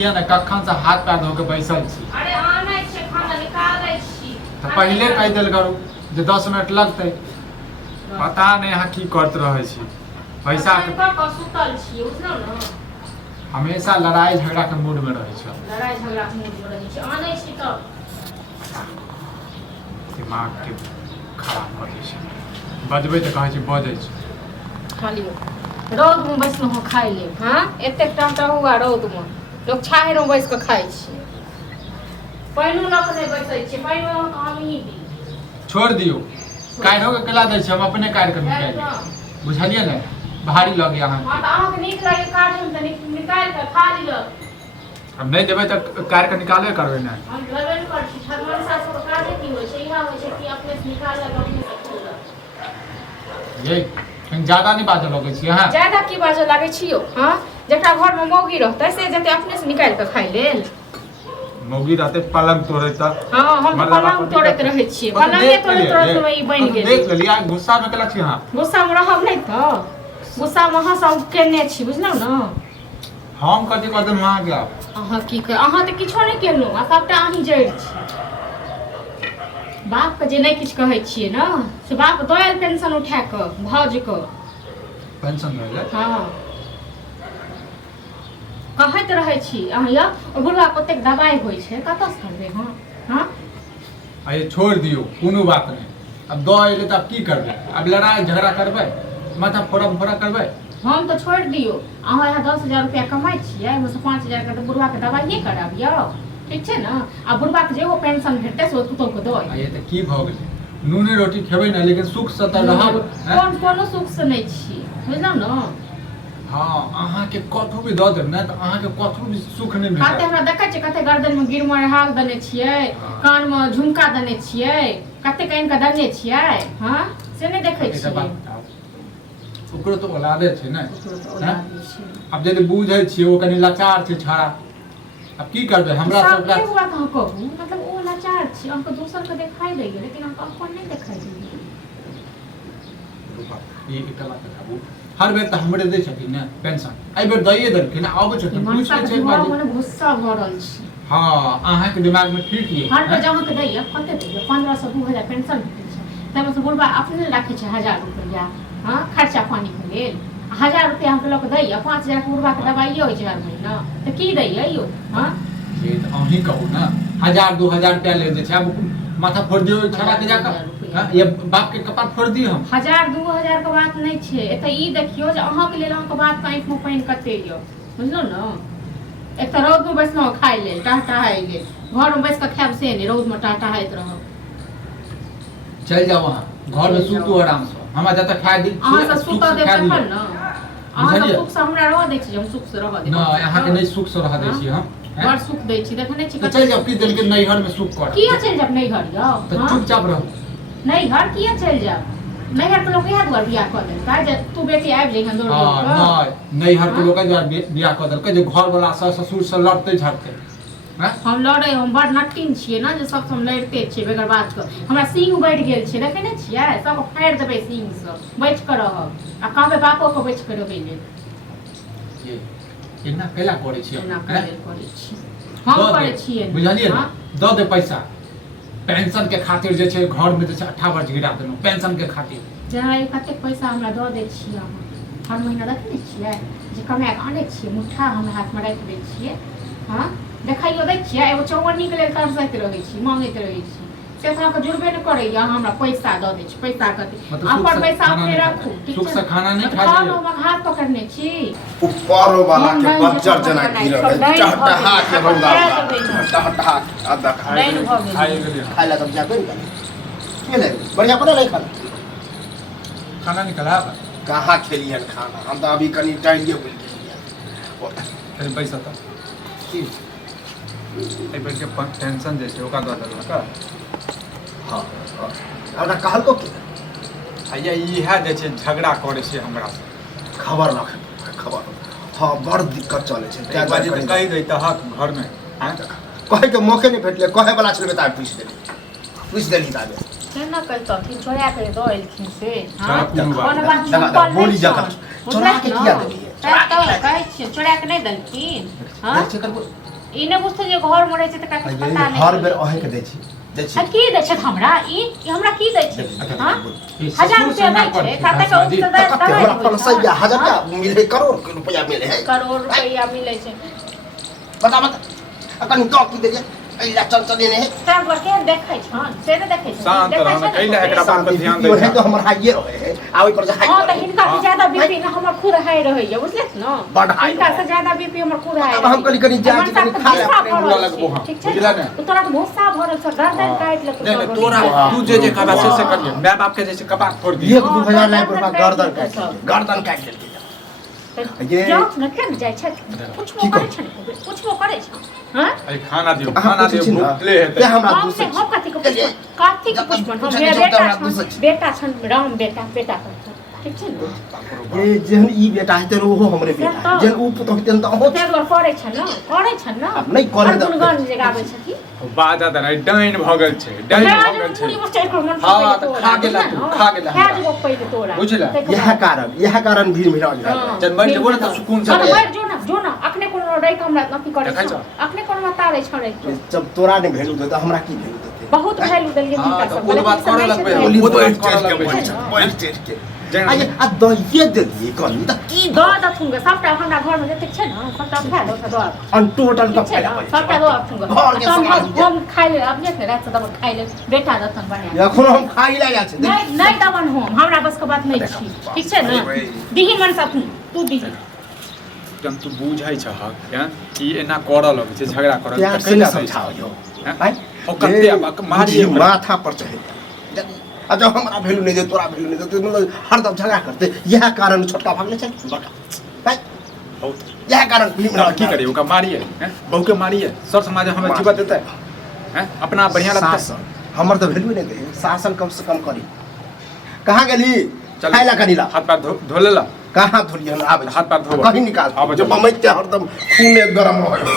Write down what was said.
ना कखन से हाथ पैर धो के बैसल छी। अरे आनै छै खाना निकालै छी तो पहले कह दिल करू जे 10 मिनट लगते। पता नहीं यहाँ की करते रहे छी। पैसा के सुतल छी बुझलौ न। हमेशा लड़ाई झगड़ा के मूड में रहे छ। लड़ाई झगड़ा के मूड में रहे छी आनै छी त दिमाग के खराब कर दै छै। बजबै त कहै छै बजै छै। खाली रौद में बैसलौ हो खाइ ले। हां एते टाइम त हुआ रौद में लोग छाहर में बैस के खाइ छै। पाइनो न अपने बैसै छै पाइनो हम ही दी। छोड़ दियो काढ़ो के केला दै छै हम अपने काढ़ के निकाल बुझलिए न। भारी लगे अहाँ हां त अहाँ के नीक लागे काढ़ में त निकाल के खा लियो। अब नहीं देबै त काढ़ के निकालबे करबै न। हम लेबे कर छी हमारे साथ को काढ़े की होय छै इहा होय छै कि अपने से निकाल के अपने से खोल। ये कहीं ज्यादा नहीं बाजऽ लगे छी अहाँ। ज्यादा की बाजऽ लागे छियो। हां जेकरा घर में मौगी रहतै से जते अपने से निकाल के खाइ लेल। मौगी रहते पलंग तोड़े त। हां हम पलंग तोड़ैत रहै छियै पलंगे तोड़ैत में ई बन गेल। देख लेलिए गुस्सा में केला छी अहाँ। गुस्सा में रहब नहीं त गुस्सा में अहाँ सब केने छी बुझलौ न। हम कथि कर देन वहां के अहाँ की कर अहाँ त किछो नहीं केलौ आ सबटा अहीं जड़ छी। बाप के जे नहीं किछ कहै छियै न से बाप दोयल पेंशन उठा के भौज के पेंशन रहले। हां कहैत रहै छी अहाँ या बुढ़वा कतेक दवाई होय छै कतऽ से करबै। हां हां अरे छोड़ दियो कोनो बात नहीं। अब दो अइले त अब की करबै। अब लड़ाई झगड़ा करबै माथा फोड़ा करबै। हम तो छोड़ दियो अहाँ यहाँ 10,000 रुपया कमाई छियै ओमे से 5,000 के तो बुढ़वा के दवाइए कराबियो ठीक छै न। आ बुढ़वा के जेहो पेंशन भेटतै से पुतौ के दो। ये त की भ गेलै नूने रोटी खेबै न लेकिन सुख से त रहब। कोनो सुख से नहीं छी बुझलौ न। हां अहाँ के कथु भी द देब न त अहाँ के कथु भी सुख नहीं खाते भेटत। हमरा देखै छै कते गर्दन में गिरमर हाल देने छियै कान में झुमका देने छियै कते कान के देने छियै। हां से नहीं देखै छियै। ओकरो तो औलादे छै न। अब यदि बुझै छियै ओ कनी लाचार छै छाड़ा। अब की करबै हमरा सब का एक बात हम कहू मतलब ओ लाचार छी हमको दोसर के देखाई दै लेकिन हमको अपन नहीं देखाई दै। ये एकटा बात बताबू हर बेर त हमरे दै छथिन न पेंशन एहि बेर दैए देलखिन आबै छथिन पूछ के छै बात। मने गुस्सा भरल छी। हां अहाँ के दिमाग में ठीक ये हर बेर जहाँ के दैया कते दैया 1500 2000 पेंशन भेटै छै तब से बुढ़वा अपने राखै छै 1000 रुपया। हां खर्चा पानी के लेल 1000 रुपया हम लोग दैया 5000 के बुढ़वा के दवाइयो होय छै हर महीना त की दैया यो। हां ये त अहीं कहू न 1000 2000 रुपया ले जे छै अब माथा फोड़ दियो छड़ा के जाकर। हां ये बाप के कपार फोड़ दियो हम। 1000 2000 के बात नहीं छै एत ई देखियो जे अहाँ के लेल अहाँ के बात आंख में पानी कते यो बुझलो न। एक त रौद में बैसलो खाइ लेल टाटाइ लेल घर में बैस के खाब से नहीं रौद में टाटाइत रहब। चल जाओ वहां घर में सुतू आराम से हमरा जत खाए दी अहाँ से सुत दे तखन न अहाँ के सुख से हमरा रह दै छी हम सुख से रह दै। न अहाँ के नहीं सुख से रह दै छी हम बड़ सुख दै छी देखने छी। चल जाओ की दिन के नैहर में सुख कर किया चल जाब नैहर यो। त चुपचाप रहो नैहर किया चल जाब नैहर के लोग इहा दुआर बियाह क देलकै जे तू बेटी आबि जइहन दौड़ दौड़ के। नहीं नैहर के लोग के बियाह क देलकै जे घर वाला ससुर से लड़ते झड़ते। हम लड़े हम बड़ नट्टिन छियै न जे सब हम लड़ते छियै बेगर बात के हमरा सींग बढ़ि गेल छै देखे नै छियै सब फाड़ि देबै सींग से बैठ के रहब आ कहबै बापो के बैठ के रहबै लेल। ये केना केला करै छी केना करै छी हम करै छियै बुझलियै द दे पैसा पेंशन के खातिर जे छै घर में जे छै 28 वर्ष गिरा देलौ पेंशन के खातिर। जहाँ कते पैसा हमरा द दै छियै अहाँ हर महीना देखै छियै जे कमा के आनै छियै मुठ्ठा हमरा हाथ में राखि दै छियै। हां देखाइयो दै छियै एगो चौवन्नी के लेल तरसैत रहै छी मांगैत रहै छी से अहाँ के जुड़बे न करैया हमरा पैसा द दै छी पैसा कथि अपन पैसा अपने रखू ठीक छै। सुख से खाना नहीं खा खाओ हम हाथ पकड़ने छी ऊपर वाला के बच्चर जना गिरल टहटहा के रौदा टहटहा आधा खाए खाइला तब जा कर के ले बढ़िया पता नहीं खाना निकला कहाँ खेलियन खाना हम तो अभी कनी टाइम दे बोल तेरे पैसा था की ए बेर के पेंशन जे छै ओका द देलक का। हां हमरा कहल को की आइया इहा जे छै झगड़ा करे छै हमरा से खबर रख खबर। हां बड़ दिक्कत चले छै एक बार जे कहि दै त हक घर में कहे के मौके नहीं भेटले कहे वाला छले त पूछ देली ताबे केना कहतथिन छोड़ा के द एलखिन से। हां कोनो बात बोली जाकर चोरा के किया देलिए कहै छियै छोड़ा के नहीं देलखिन। हां इने बुझते जे घर मरे छै त का पता नहीं हर बेर अहे के दै छी आ की दै छै हमरा ई हमरा की दै छै हां 1000 रुपया दै छै खाता के उस दै हमरा 50,000 मिले करोड़ रुपया मिले है करोड़ रुपया मिले छै बता अकन तो की दै ऐला चल ने है तब के देखै छ से ने देखै छ शांत रहना कैला एकरा बात पर ध्यान दे है तो हमर हाइए रहे आ ओइ पर जे हां त हिनका से ज्यादा बीपी न हमर खुद हाई रहैया बुझले न बड हाई हिनका से ज्यादा बीपी हमर खुद हाई अब हम कनी जाके कनी खा ले लगबो हां बुझला न तो तोरा भोसा भरल छ गर्दन काट ले नहीं तोरा तू जे कबा से कर ले मैं बाप के जैसे कबाक फोड़ दी 1-2 लाख रुपया गर्दन काट ले ये जांच न केन जाय छै कुछ वो करे छै कुछ वो करे छै हां अरे खाना दियो भूखले है ते हमरा हम से हम कथि को पुष्पन हम बेटा छन राम बेटा ठीक छै न ये जेहन ई बेटा है तेरो हो हमरे बेटा जेहन ऊ पुतो है तेन त हो ते द्वार करे छन न नहीं करे त गुणगान जे गाबै छथि बाजा त नहीं डाइन भगल छै डाइन भगल छै हां त खा गेला खा जेबो पहिले तोरा बुझला यह कारण भीड़ मिला जन बैठ जेबो न त सुकून से बैठ जो ना अखने कोनो रै हमरा नथी करे छ अखने कोनो बतारै छ रै जब तोरा ने भेलू दे त हमरा की भेलू दे बहुत वैल्यू देलिए हां जिनका तो सब वो बात करे लगबे वो बैठ के आये आ दहिए दे दिए कनी त की द दथुंगा सबटा हमरा घर में जते छै न सबटा खा लो द अन टोटल का सबटा द दथुंगा घर के समाज हम खाइ ले अब जे रात से दब खाइ ले बेटा दथन बढ़िया एखन हम खाइ ला जा छै नहीं दबन हम हमरा बस के बात नहीं छी ठीक छै न दिहिन मन सब तू दिहिन जब तू बुझाइ छ क्या कि एना करऽ लगे छै झगड़ा करऽ क्या कैला समझाओ यो भाई ओ कते मारिए माथा पर चढ़े अच्छा हमरा वैल्यू नहीं दे तोरा वैल्यू नहीं दे तो हरदम झगड़ा करते यह कारण छोटका भागले छै बड़का भाई यह कारण की करिए ओका मारिए हैं बहू के मारिए सर समाज हमें जीवन देता है अपना बढ़िया लगता है हमर तो वैल्यू नहीं दे शासन कम से कम करी कहां गेली खाइला कनीला हाथ पैर धो लेला कहां धोलिए हम आबे हाथ पैर धो कहीं निकाल जब मम्मी के हरदम खून गरम रहे